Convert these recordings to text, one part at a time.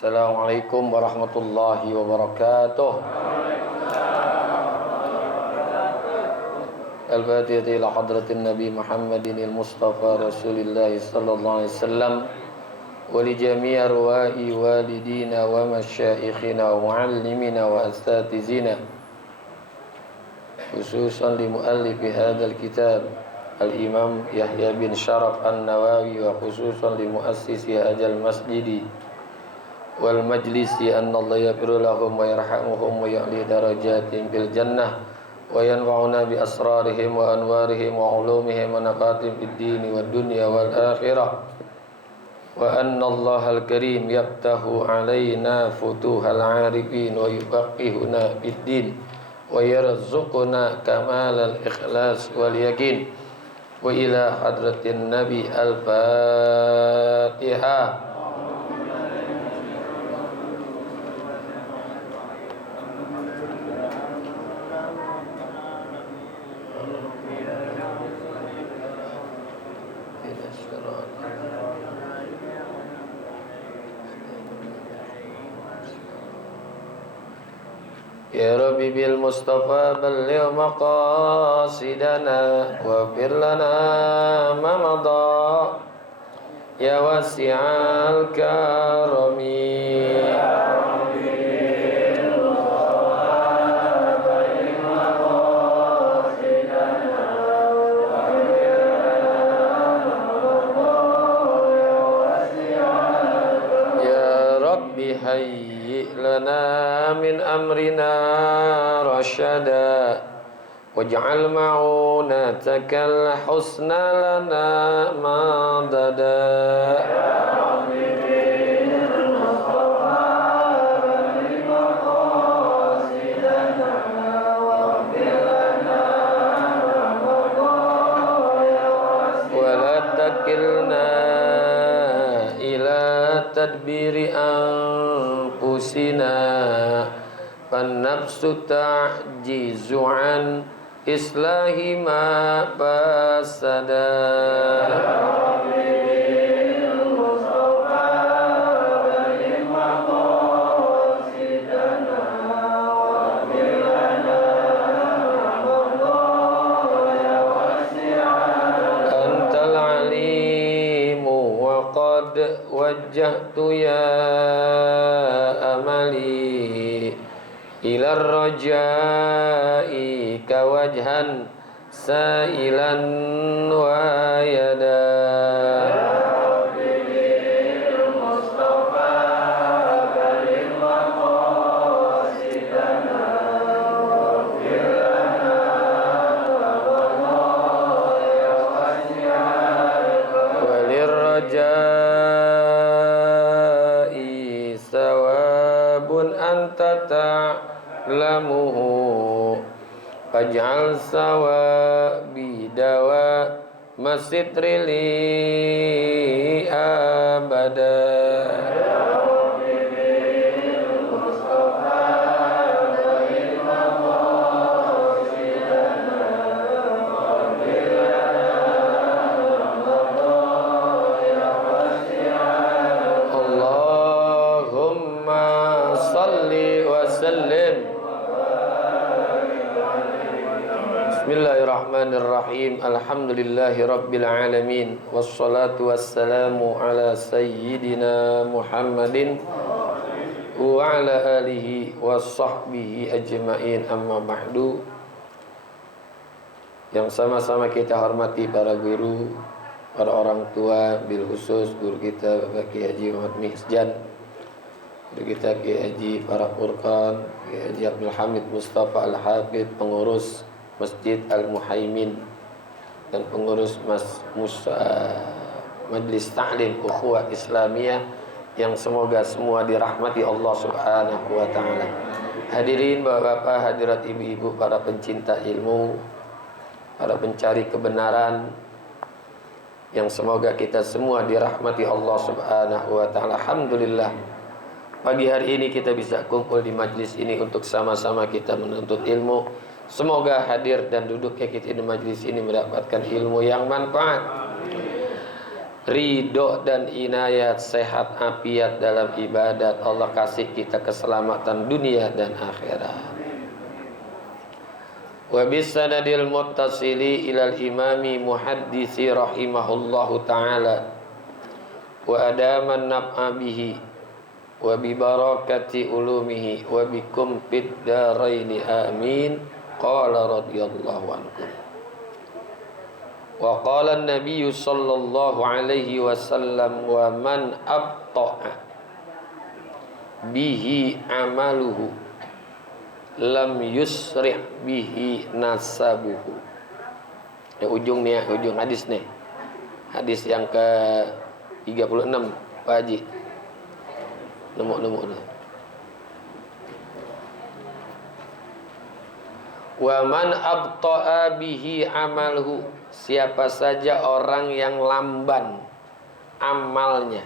Assalamualaikum warahmatullahi wabarakatuh. Al-Fatihah ila hadratin Nabi Muhammadin al-Mustafa Rasulillah sallallahu alaihi wasallam wa li jami' arwahi walidina wa masyaikhina wa muallimina wa asatizina, khususan li muallifi hadzal kitab al-Imam Yahya bin Sharaf An-Nawawi, wa khususan li muassisi hadzal masjidi wal majlisi, anna Allah yaghfir lahum wa yarhamuhum wa ya'li darajatin fil jannah wa yanfa'una bi asrarihim wa anwarihim wa ulumihim wa nafatim fid dini wad dunya wal akhirah, wa anna Allah al-karim yaftahu alaina futuhal arifin wa yufaqihuna fid din wa yarzuquna kamalal ikhlas wal yakin. Wa ila hadratin Nabi al-Fatihah. Ya Rabbi bil Mustafa balligh maqasidana wa fir lana ma madha ya wasi'al karami. Ya Rabbi bil Mustafa balligh maqasidana wa fir lana ma madha ya wasi'al karami. Ya Rabbi hayyi lana min amrina rasyada waj'al ma'unatakal husna lana madada. Ya Rabbi bil Mustafa balligh maqasidana wa fir lana ma madha ya wasi'al, wa la takilna ila tadbiri anfusina fan-nafsu ta'jizu an islahi ma fasada. Ya Rabbi bil Mustafa balligh maqasidana wa fir lana ma madha ya wasi'al, antal alimu wa qad wajjahtu ya amali ila rajai kawajhan sailan wa yada. Ya Rabbi bil Mustafa balligh maqasidana wa fir lana ma madha ya wasi'al, walir rajai sawabun anta ta'lamuhu faj'al sawabi dawa masitri li abada. Ya Rabbi bil Mustafa balligh maqasidana wa fir lana ma madha ya wasi'al. Allahumma salli wa sallim. Bismillahirrahmanirrahim. Alhamdulillahi rabbil alamin, wassalatu wassalamu ala sayyidina Muhammadin wa ala alihi wa sahbihi ajma'in, amma ba'du. Yang sama-sama kita hormati para guru, para orang tua, bil khusus guru kita Bapak Kiai Haji Muhammad Mihjan, guru kita Kiai Haji Farah Furqan, Kiai Haji Abdul Hamid Mustafa Al-Hafidh, pengurus Masjid Al-Muhaimin dan pengurus Majlis Ta'lim Ukhuwah Islamiyah, yang semoga semua dirahmati Allah Subhanahu wa taala. Hadirin Bapak-bapak, hadirat ibu-ibu, para pencinta ilmu, para pencari kebenaran, yang semoga kita semua dirahmati Allah Subhanahu wa taala. Alhamdulillah, pagi hari ini kita bisa kumpul di majlis ini untuk sama-sama kita menuntut ilmu. Semoga hadir dan duduknya kita di majlis ini mendapatkan ilmu yang manfaat. ridho dan inayat, sehat afiat dalam ibadat. Allah kasih kita keselamatan dunia dan akhirat. Wa bisanadil muttasili ilal imami muhaddisi rahimahullahu ta'ala wa adaman nab'a bihi wa bi barakati ulumihi wa bikum fid daraini amin. Qala radhiyallahu anhu. Wa qala an-nabiy sallallahu alaihi wasallam wa man abta'a bihi amaluhu lam yusri' bihi nasabuhu. Ujung nih, ujung hadis nih. Hadis yang ke 36 Pak Haji. Nemu nih. Wa man abta'a bihi amalhu, siapa saja orang yang lamban amalnya.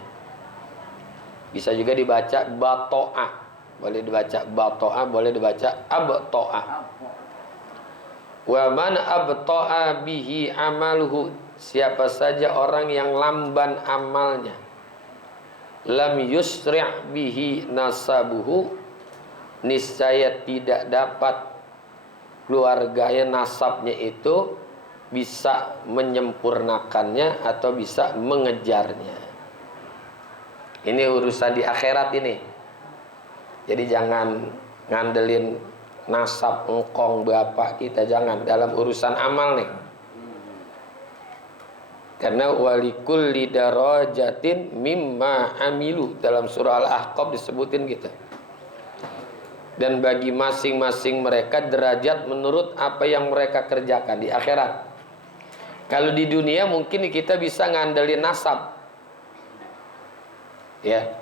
Bisa juga dibaca bato'a. Boleh dibaca bato'a, boleh dibaca abto'a. Wa man abto'a bihi amaluhu, siapa saja orang yang lamban amalnya. Lam yusri' bihi nasabuhu, niscaya tidak dapat keluarganya, nasabnya itu bisa menyempurnakannya atau bisa mengejarnya. Ini urusan di akhirat ini. Jadi jangan ngandelin nasab engkong bapak kita, jangan dalam urusan amal nih. Karena walikulli darajatin mimma amilu, dalam surah Al-Ahqaf disebutin gitu. Dan bagi masing-masing mereka derajat menurut apa yang mereka kerjakan di akhirat. Kalau di dunia mungkin kita bisa ngandelin nasab, ya.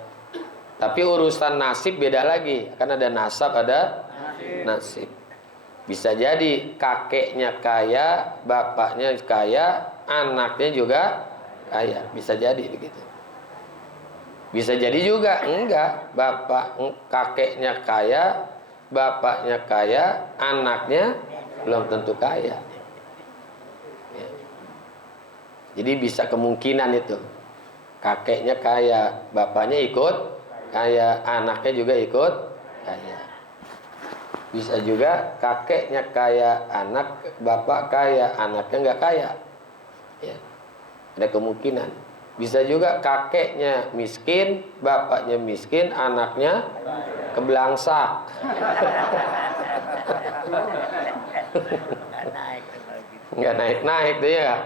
Tapi urusan nasib beda lagi. Kan ada nasab, ada nasib. Bisa jadi kakeknya kaya, bapaknya kaya, anaknya juga kaya. Bisa jadi begitu. Bisa jadi juga enggak, kakeknya kaya, bapaknya kaya, anaknya belum tentu kaya. Ya. Jadi bisa kemungkinan itu. Kakeknya kaya, bapaknya ikut kaya, anaknya juga ikut kaya. Bisa juga kakeknya kaya, bapak kaya, anaknya nggak kaya. Ya. Ada kemungkinan. Bisa juga kakeknya miskin, bapaknya miskin, anaknya keblangsak. Nggak naik-naik tuh ya.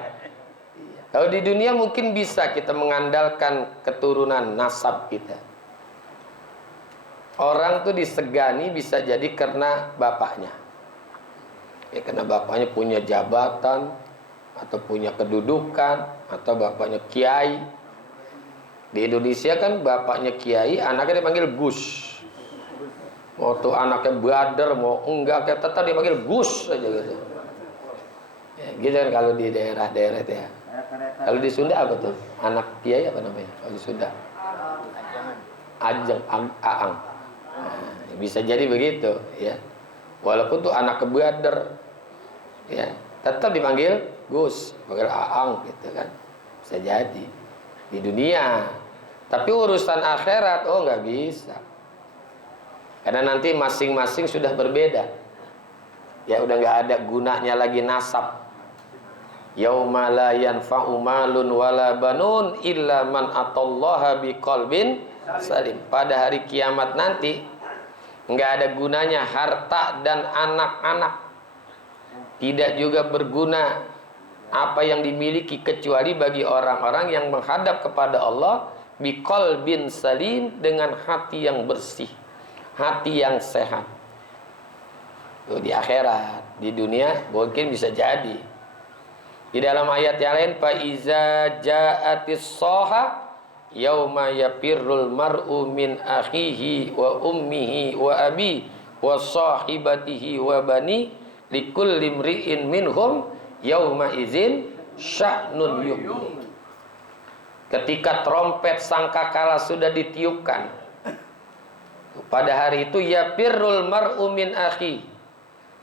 Kalau di dunia mungkin bisa kita mengandalkan keturunan nasab kita. Orang tuh disegani bisa jadi karena bapaknya. Ya, karena bapaknya punya jabatan, atau punya kedudukan, atau bapaknya kiai. Di Indonesia kan bapaknya kiai, anaknya dipanggil Gus. Mau tuh anaknya brother, mau enggak, kayak tetap dipanggil Gus aja gitu. Ya, gitu kan kalau di daerah-daerah itu ya. Kalau di Sunda apa tuh? Anak kiai apa namanya? Kalau di Sunda? Ajeng, Aang. Nah, bisa jadi begitu, ya. Walaupun tuh anak brother, ya, tetap dipanggil Gus, panggil Aang gitu kan. Bisa jadi di dunia. Tapi urusan akhirat, oh nggak bisa. Karena nanti masing-masing sudah berbeda. Ya udah nggak ada gunanya lagi nasab. Yauma la yanfa'u malun wala banun illa man atallaha biqalbin salim. Pada hari kiamat nanti nggak ada gunanya harta dan anak-anak. Tidak juga berguna apa yang dimiliki kecuali bagi orang-orang yang menghadap kepada Allah biqalbin salim, dengan hati yang bersih, hati yang sehat. Tuh, di akhirat. Di dunia mungkin bisa jadi. Di dalam ayat yang lain, fa iza ja'atis shaha yauma yafirrul mar'u min akhihi wa ummihi wa abi wa sahibatihi wa bani likulli imri'in minhum yauma izin sya'nun yughni. Ketika trompet sangkakala sudah ditiupkan, pada hari itu yafirrul mar'u min akhi,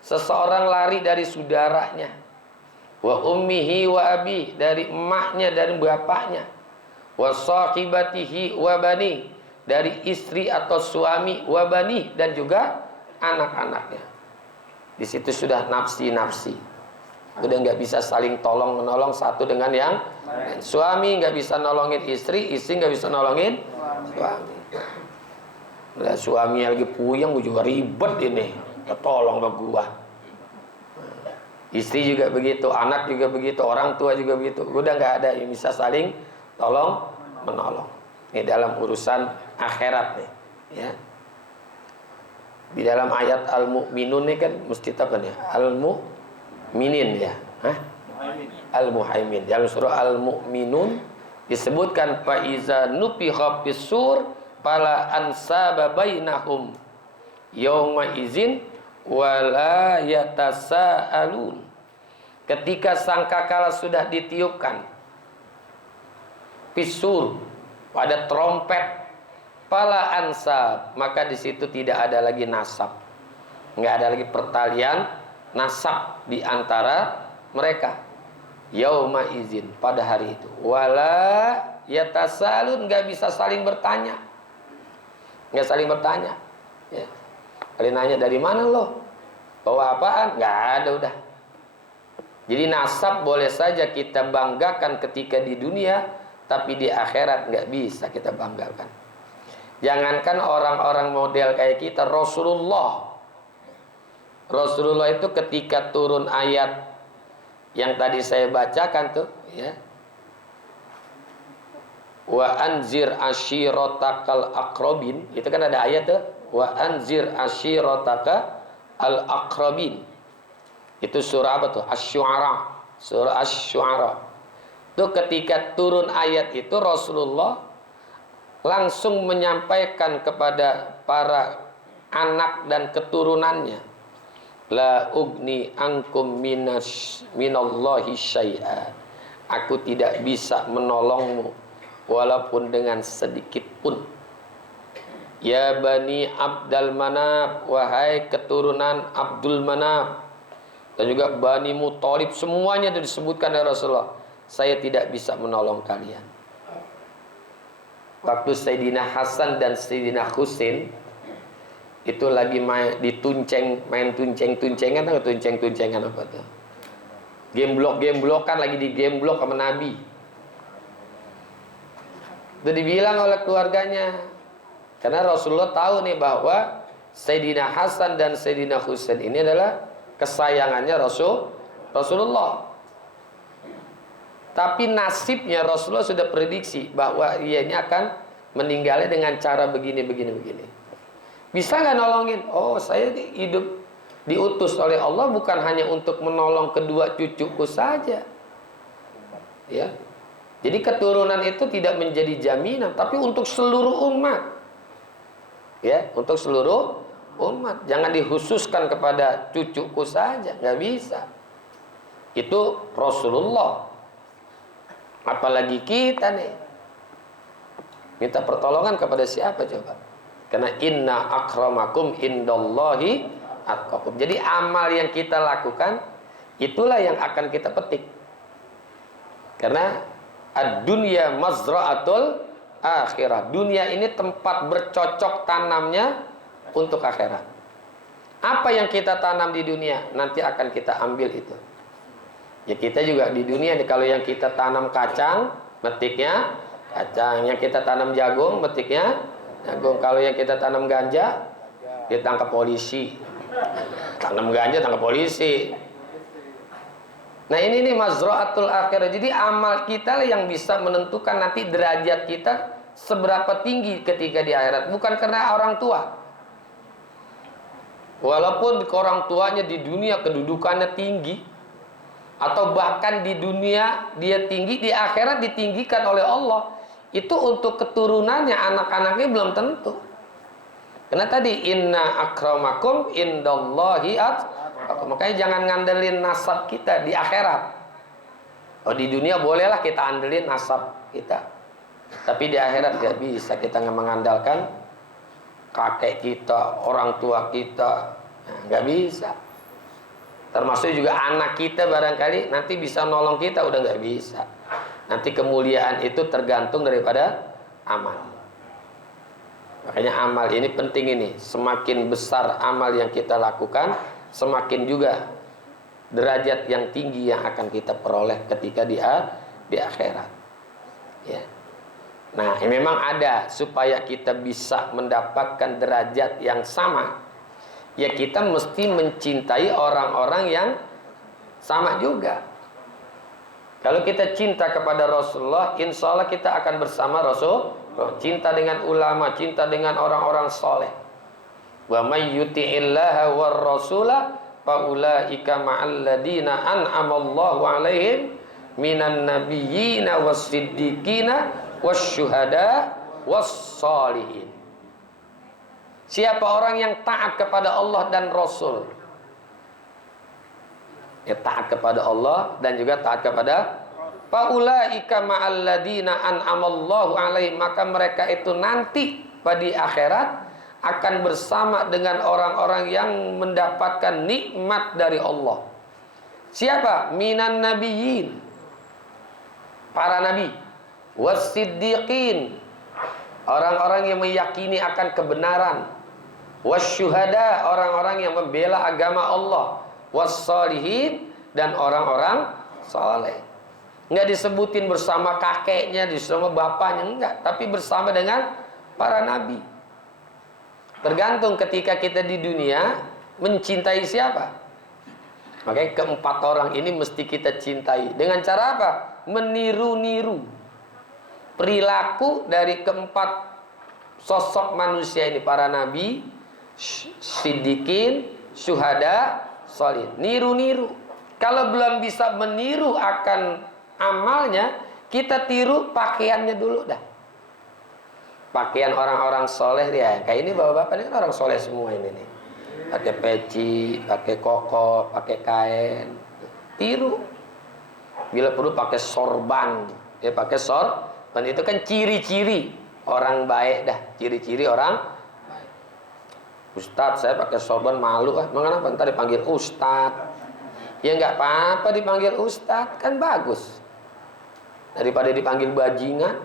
seseorang lari dari saudaranya, wa ummihi wa abi, dari emaknya dan bapaknya, wa sahibatihi wa bani, dari istri atau suami, wa bani, dan juga anak-anaknya. Di situ sudah nafsi-nafsi. Udah nggak bisa saling tolong menolong satu dengan yang lain. Suami nggak bisa nolongin istri, istri nggak bisa nolongin suami. Nah, suami lagi puyeng, gue juga ribet ini, tolong ke gua. Istri juga begitu, anak juga begitu, orang tua juga begitu. Udah nggak ada yang bisa saling tolong menolong. Ini dalam urusan akhirat nih, ya. Di dalam ayat Al-Mu'minun ini kan mesti apa nih? Al-Mu'minin ya. Hah? Al-Muhaimin. Dalam surah Al-Mu'minun disebutkan fa iza nufikha fis-sur fala ansaba bainahum yauma izin wala yatasaalun. Ketika sangkakala sudah ditiupkan, pisur, pada trompet, fala ansab, maka di situ tidak ada lagi nasab, nggak ada lagi pertalian nasab di antara mereka. Yauma izin, pada hari itu, wala yatasaalun, nggak bisa saling bertanya, nggak saling bertanya. Ya. Kalian nanya dari mana lo, bawa apaan? Nggak ada udah. Jadi nasab boleh saja kita banggakan ketika di dunia, tapi di akhirat nggak bisa kita banggakan. Jangankan orang-orang model kayak kita, Rasulullah itu ketika turun ayat yang tadi saya bacakan tuh, ya, wa anzir ashiratakal aqrabin, itu kan ada ayat tuh, wa anzir ashirataka al aqrabin. Itu surah apa tuh? Asy-Syu'ara. Surah Asy-Syu'ara. Itu ketika turun ayat itu, Rasulullah langsung menyampaikan kepada para anak dan keturunannya, la ugni ankum minallahi syai'a. Aku tidak bisa menolongmu walaupun dengan sedikit pun. Ya Bani Abdul Manaf, wahai keturunan Abdul Manaf, dan juga Bani Muthalib, semuanya itu disebutkan oleh Rasulullah, saya tidak bisa menolong kalian. Waktu Sayyidina Hasan dan Sayyidina Husain itu lagi main tunceng-tuncengan, atau tunceng-tuncengan apa tuh? Game-blokan lagi di game blok sama Nabi. Itu dibilang oleh keluarganya. Karena Rasulullah tahu nih bahwa Sayyidina Hasan dan Sayyidina Husain ini adalah kesayangannya Rasulullah. Tapi nasibnya Rasulullah sudah prediksi bahwa ia ini akan meninggalnya dengan cara begini. Bisa nggak nolongin? Oh, saya hidup diutus oleh Allah bukan hanya untuk menolong kedua cucuku saja. Ya. Jadi keturunan itu tidak menjadi jaminan, tapi untuk seluruh umat. Ya, untuk seluruh umat. Jangan dikhususkan kepada cucuku saja, nggak bisa. Itu Rasulullah. Apalagi kita nih, minta pertolongan kepada siapa coba? Karena inna akramakum indallahi atqakum. Jadi amal yang kita lakukan itulah yang akan kita petik. Karena ad-dunya mazra'atul akhirah. Dunia ini tempat bercocok tanamnya untuk akhirat. Apa yang kita tanam di dunia nanti akan kita ambil itu. Ya kita juga di dunia nih, kalau yang kita tanam kacang, metiknya kacang. Yang kita tanam jagung, metiknya jagung. Kalau yang kita tanam ganja, kita tangkap polisi. Tanam ganja, tangkap polisi. Nah ini nih mazra'atul akhirah. Jadi amal kita yang bisa menentukan nanti derajat kita seberapa tinggi ketika di akhirat. Bukan karena orang tua. Walaupun orang tuanya di dunia kedudukannya tinggi, atau bahkan di dunia dia tinggi, di akhirat ditinggikan oleh Allah, itu untuk keturunannya, anak-anaknya belum tentu. Karena tadi inna akramakum indallahi atqakum. Makanya jangan ngandelin nasab kita di akhirat. Oh, di dunia bolehlah kita andelin nasab kita, tapi di akhirat gak bisa kita mengandalkan kakek kita, orang tua kita, gak bisa. Termasuk juga anak kita barangkali nanti bisa nolong kita, udah nggak bisa. Nanti kemuliaan itu tergantung daripada amal. Makanya amal ini penting ini. Semakin besar amal yang kita lakukan, semakin juga derajat yang tinggi yang akan kita peroleh ketika di akhirat. Ya. Nah, memang ada supaya kita bisa mendapatkan derajat yang sama. Ya kita mesti mencintai orang-orang yang sama juga. Kalau kita cinta kepada Rasulullah, insya Allah kita akan bersama Rasul. Cinta dengan ulama, cinta dengan orang-orang soleh. Wa may yuti'illaha war rasula fa ulaika ma'al ladina an'amallahu 'alaihim minan nabiyyina was-siddiqina wasyuhada wassalihin. Siapa orang yang taat kepada Allah dan Rasul, ya taat kepada Allah dan juga taat kepada faulaika ma'al ladina an'amallahu alaihim, maka mereka itu nanti pada akhirat akan bersama dengan orang-orang yang mendapatkan nikmat dari Allah. Siapa? Minan nabiyyin, para nabi, wassiddiqin, orang-orang yang meyakini akan kebenaran, wasyuhada, orang-orang yang membela agama Allah, wassalihin, dan orang-orang saleh. Enggak disebutin bersama kakeknya, bersama bapaknya, enggak, tapi bersama dengan para nabi. Tergantung ketika kita di dunia mencintai siapa. Makanya keempat orang ini mesti kita cintai. Dengan cara apa? Meniru-niru perilaku dari keempat sosok manusia ini, para nabi, siddiqin, syuhada, sholih. Niru-niru. Kalau belum bisa meniru akan amalnya, kita tiru pakaiannya dulu dah. Pakaian orang-orang soleh dia. Kayak ini bapak-bapak ini kan orang soleh semua ini nih. Pakai peci, pakai koko, pakai kain. Tiru. Bila perlu pakai sorban, ya pakai sorban. Itu kan ciri-ciri orang baik dah. Ciri-ciri orang baik. Ustadz, saya pakai sorban malu ah. Mengapa ntar dipanggil ustadz? Ya nggak apa-apa dipanggil ustadz, kan bagus. Daripada dipanggil bajingan,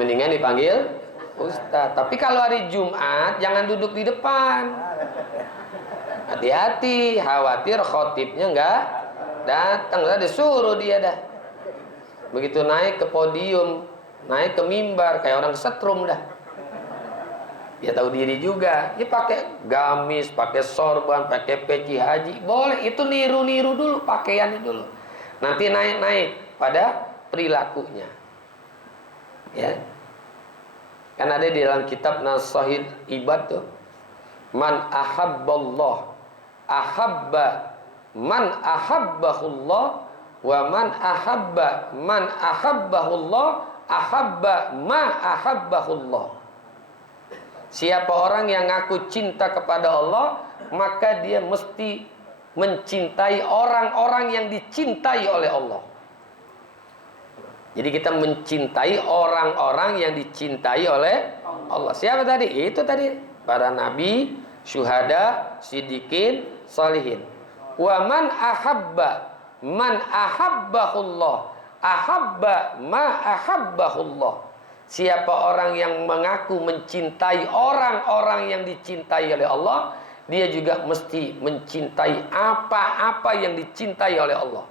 mendingan dipanggil ustadz. Tapi kalau hari Jumat jangan duduk di depan. Hati-hati, khawatir khotibnya nggak datang, udah disuruh dia dah. Begitu naik ke podium, naik ke mimbar kayak orang setrum dah. Dia tahu diri juga. Dia pakai gamis, pakai sorban, pakai peci haji, boleh. Itu niru-niru dulu pakaiannya dulu. Nanti naik-naik pada perilakunya. Ya. Kan ada di dalam kitab Nasahid Ibad tuh. Man ahabballah ahabba man ahabbahullah wa man ahabbahullah ahabba ma ahabbahullah. Siapa orang yang ngaku cinta kepada Allah, maka dia mesti mencintai orang-orang yang dicintai oleh Allah. Jadi kita mencintai orang-orang yang dicintai oleh Allah. Siapa tadi? Itu tadi para nabi, syuhada, siddiqin, salihin. Wa man ahabbahullah ahabba ma ahabbahullah. Siapa orang yang mengaku mencintai orang-orang yang dicintai oleh Allah, dia juga mesti mencintai apa-apa yang dicintai oleh Allah.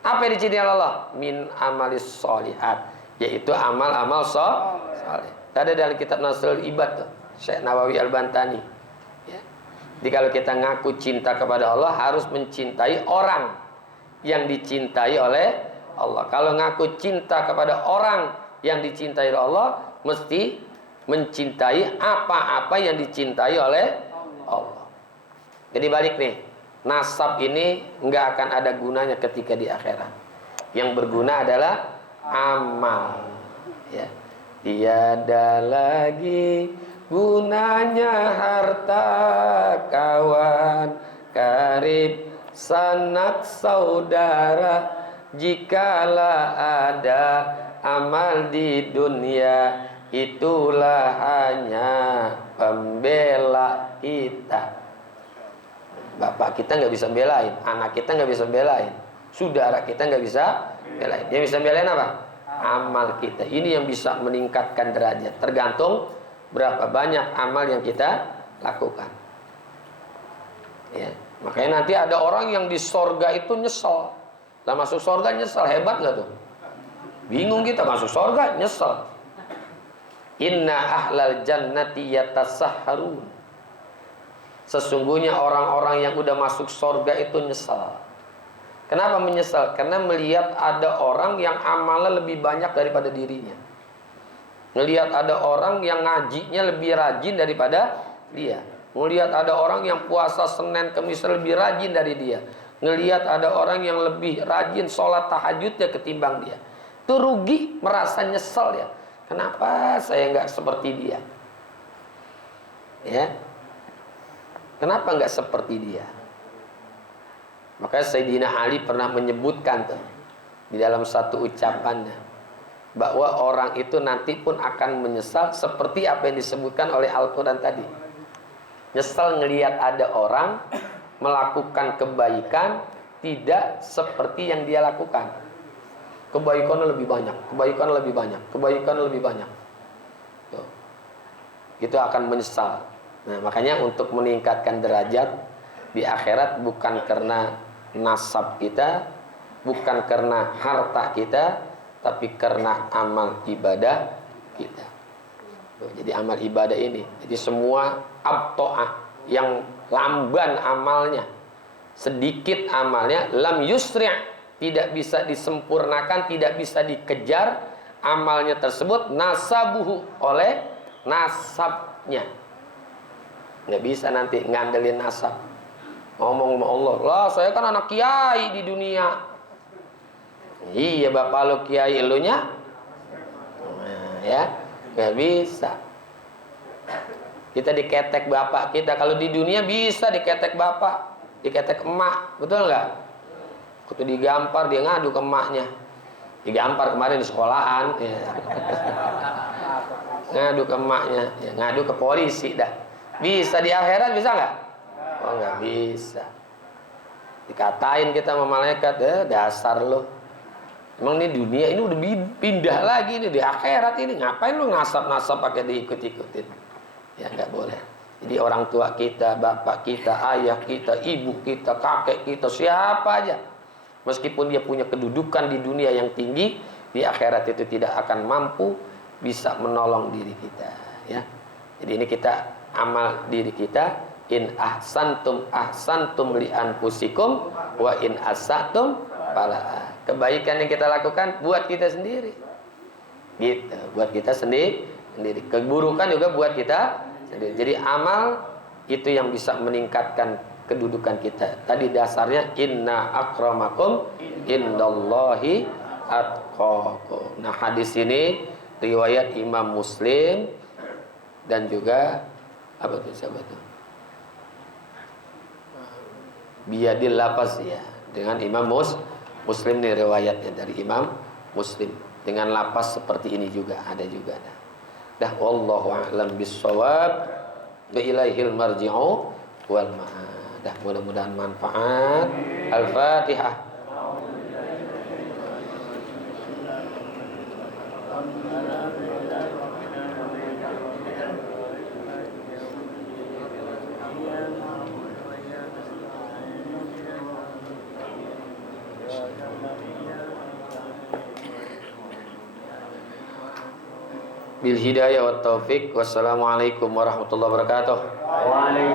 Apa yang dicintai oleh Allah? Min amalis sholihat, yaitu amal-amal saleh. Ada dalam kitab Nasrul Ibad tuh, Syekh Nawawi Al-Bantani. Ya. Jadi kalau kita ngaku cinta kepada Allah, harus mencintai orang yang dicintai oleh Allah. Kalau ngaku cinta kepada orang yang dicintai oleh Allah, mesti mencintai apa-apa yang dicintai oleh Allah. Jadi balik nih, nasab ini nggak akan ada gunanya ketika di akhirat. Yang berguna adalah amal. Ya. Tiada lagi gunanya harta, kawan karib sanak saudara, jikalau ada amal di dunia, itulah hanya pembela kita. Bapak kita nggak bisa belain, anak kita nggak bisa belain, saudara kita nggak bisa belain. Dia bisa belain apa? Amal kita. Ini yang bisa meningkatkan derajat. Tergantung berapa banyak amal yang kita lakukan. Ya. Makanya nanti ada orang yang di sorga itu nyesel. Lah masuk sorga nyesel, hebat gak tuh? Bingung kita, masuk sorga nyesel. Inna ahlal jannati yatasahharun. Sesungguhnya orang-orang yang udah masuk sorga itu nyesal. Kenapa menyesal? Karena melihat ada orang yang amalnya lebih banyak daripada dirinya. Melihat ada orang yang ngajinya lebih rajin daripada dia. Melihat ada orang yang puasa Senin Kamis lebih rajin dari dia. Ngelihat ada orang yang lebih rajin sholat tahajudnya ketimbang dia. Itu rugi, merasa nyesel ya. Kenapa saya nggak seperti dia? Ya. Kenapa nggak seperti dia? Maka Sayyidina Ali pernah menyebutkan tuh di dalam satu ucapannya bahwa orang itu nanti pun akan menyesal seperti apa yang disebutkan oleh Al-Quran tadi. Nyesal ngelihat ada orang melakukan kebaikan tidak seperti yang dia lakukan. Kebaikannya lebih banyak, kebaikan lebih banyak, kebaikan lebih banyak. Tuh. Itu akan menyesal. Nah, makanya untuk meningkatkan derajat di akhirat bukan karena nasab kita, bukan karena harta kita, tapi karena amal ibadah kita. Jadi amal ibadah ini, jadi semua abto'ah yang lamban amalnya, sedikit amalnya, lam yusri', tidak bisa disempurnakan, tidak bisa dikejar amalnya tersebut, nasabuhu, oleh nasabnya. Nggak bisa nanti ngandelin nasab. Ngomong sama Allah, lah saya kan anak kiai di dunia. Iya bapak lu kiai, elunya nah, ya nggak bisa. Kita diketek bapak kita. Kalau di dunia bisa diketek bapak, diketek emak, betul nggak? Waktu digampar dia ngadu ke emaknya. Digampar kemarin di sekolahan ya. Ngadu ke emaknya ya, ngadu ke polisi dah. Bisa di akhirat, bisa nggak? Oh nggak bisa. Dikatain kita sama malaikat, dasar lo. Emang ini dunia ini udah pindah lagi nih di akhirat ini. Ngapain lo ngasap-ngasap pakai diikut-ikutin? Ya nggak boleh. Jadi orang tua kita, bapak kita, ayah kita, ibu kita, kakek kita, siapa aja, meskipun dia punya kedudukan di dunia yang tinggi, di akhirat itu tidak akan mampu bisa menolong diri kita. Ya. Jadi ini kita amal diri kita. In ahsantum li anfusikum wa in asatum falaha. Kebaikan yang kita lakukan buat kita sendiri. Gitu, buat kita sendiri. Keburukan juga buat kita sendiri. Jadi amal itu yang bisa meningkatkan kedudukan kita. Tadi dasarnya inna akramakum indallahi atqakum. Nah, hadis ini riwayat Imam Muslim dan juga apa tuh, siapa tuh? Biyadil lafaz ya, dengan Imam Muslim nih riwayatnya dari Imam Muslim dengan lafaz seperti ini juga ada juga. Dah wallahu a'lam bissawab wa ilaihil marji'u wal ma'ad. Dah mudah-mudahan manfaat. Al-Fatihah. Bil hidayah wa taufiq. Wassalamualaikum warahmatullahi wabarakatuh.